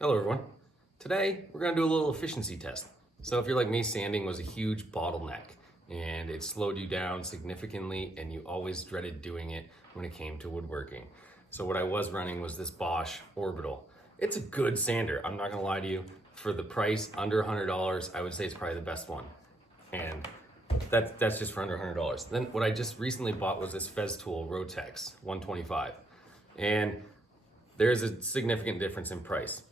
Hello everyone. Today we're going to do a little efficiency test. So if you're like me, sanding was a huge bottleneck and it slowed you down significantly and you always dreaded doing it when it came to woodworking. So what I was running was this Bosch Orbital. It's a good sander, I'm not going to lie to you. For the price, under $100, I would say it's probably the best one. And that's just for under $100. Then what I just recently bought was this Festool Rotex 125. And there's a significant difference in price.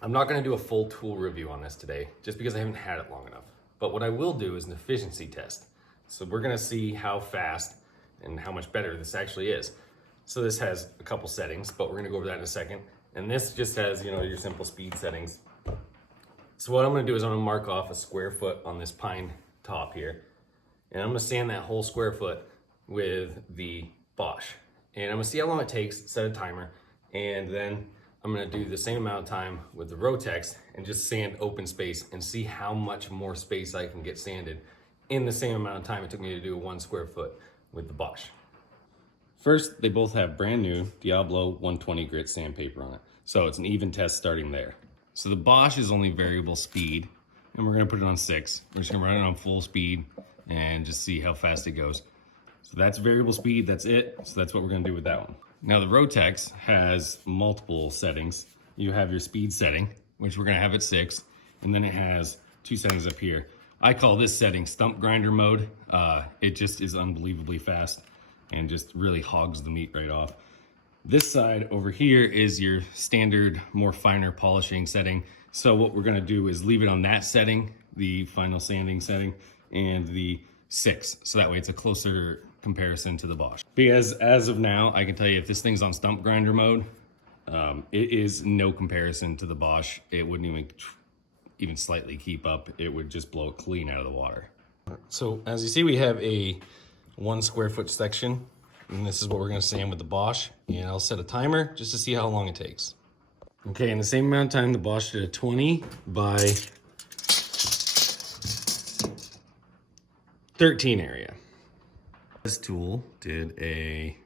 I'm not going to do a full tool review on this today, just because I haven't had it long enough. But what I will do is an efficiency test. So we're going to see how fast and how much better this actually is. So this has a couple settings, but we're going to go over that in a second. And this just has, your simple speed settings. So what I'm going to do is I'm going to mark off a square foot on this pine top here. And I'm going to sand that whole square foot with the Bosch. And I'm going to see how long it takes, set a timer, and then I'm going to do the same amount of time with the Rotex and just sand open space and see how much more space I can get sanded in the same amount of time it took me to do 1 square foot with the Bosch. First, they both have brand new Diablo 120 grit sandpaper on it. So it's an even test starting there. So the Bosch is only variable speed, and we're going to put it on 6. We're just going to run it on full speed and just see how fast it goes. So that's variable speed, that's it. So that's what we're going to do with that one. Now the Rotex has multiple settings. You have your speed setting, which we're gonna have at 6, and then it has 2 settings up here. I call this setting stump grinder mode. It just is unbelievably fast and just really hogs the meat right off. This side over here is your standard, more finer polishing setting. So what we're gonna do is leave it on that setting, the final sanding setting, and the 6. So that way it's a closer comparison to the Bosch. Because as of now, I can tell you if this thing's on stump grinder mode, it is no comparison to the Bosch. It wouldn't even slightly keep up. It would just blow it clean out of the water. So as you see, we have a 1 square foot section, and this is what we're gonna sand with the Bosch. And I'll set a timer just to see how long it takes. Okay, in the same amount of time, the Bosch did a 20 by 13 area. This tool did a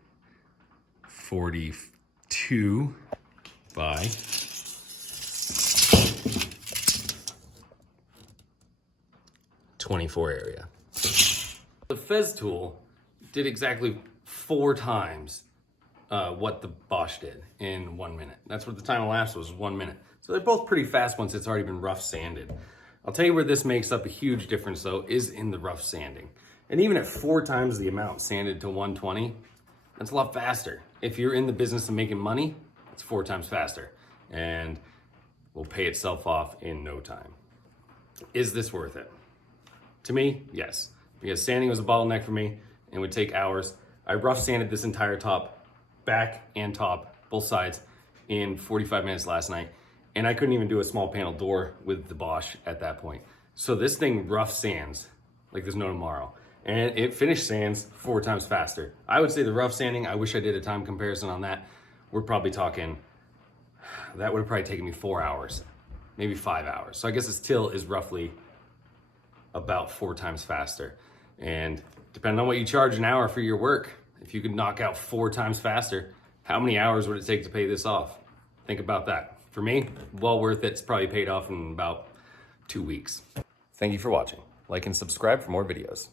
42 by 24 area. The Festool did exactly 4 times what the Bosch did in 1 minute. That's what the time elapsed was 1 minute. So they're both pretty fast once it's already been rough sanded. I'll tell you where this makes up a huge difference though, is in the rough sanding. And even at 4 times the amount sanded to 120, that's a lot faster. If you're in the business of making money, it's 4 times faster and will pay itself off in no time. Is this worth it? To me, yes. Because sanding was a bottleneck for me and would take hours. I rough sanded this entire top, back and top, both sides, in 45 minutes last night. And I couldn't even do a small panel door with the Bosch at that point. So this thing rough sands like there's no tomorrow. And it finished sands 4 times faster. I would say the rough sanding, I wish I did a time comparison on that. We're probably talking, that would have probably taken me 4 hours, maybe 5 hours. So I guess this till is roughly about 4 times faster. And depending on what you charge an hour for your work, if you could knock out 4 times faster, how many hours would it take to pay this off? Think about that. For me, well worth it. It's probably paid off in about 2 weeks. Thank you for watching. Like and subscribe for more videos.